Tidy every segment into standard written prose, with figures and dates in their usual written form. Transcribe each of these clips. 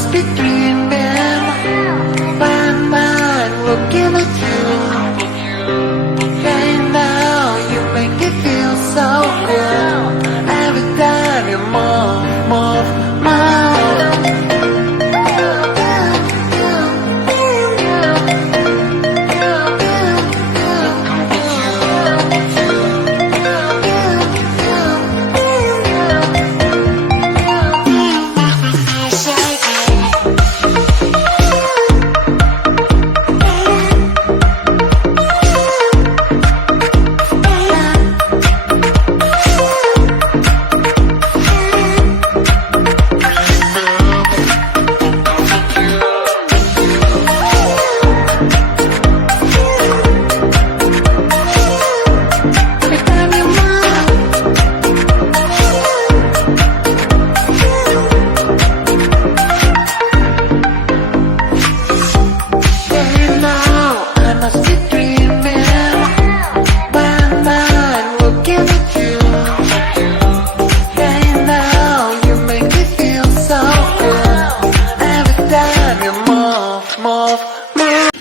must be dreaming. My mind will give it to you. Hey now, you make me feel so good. Every time you move.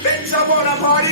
Bitch, I wanna party.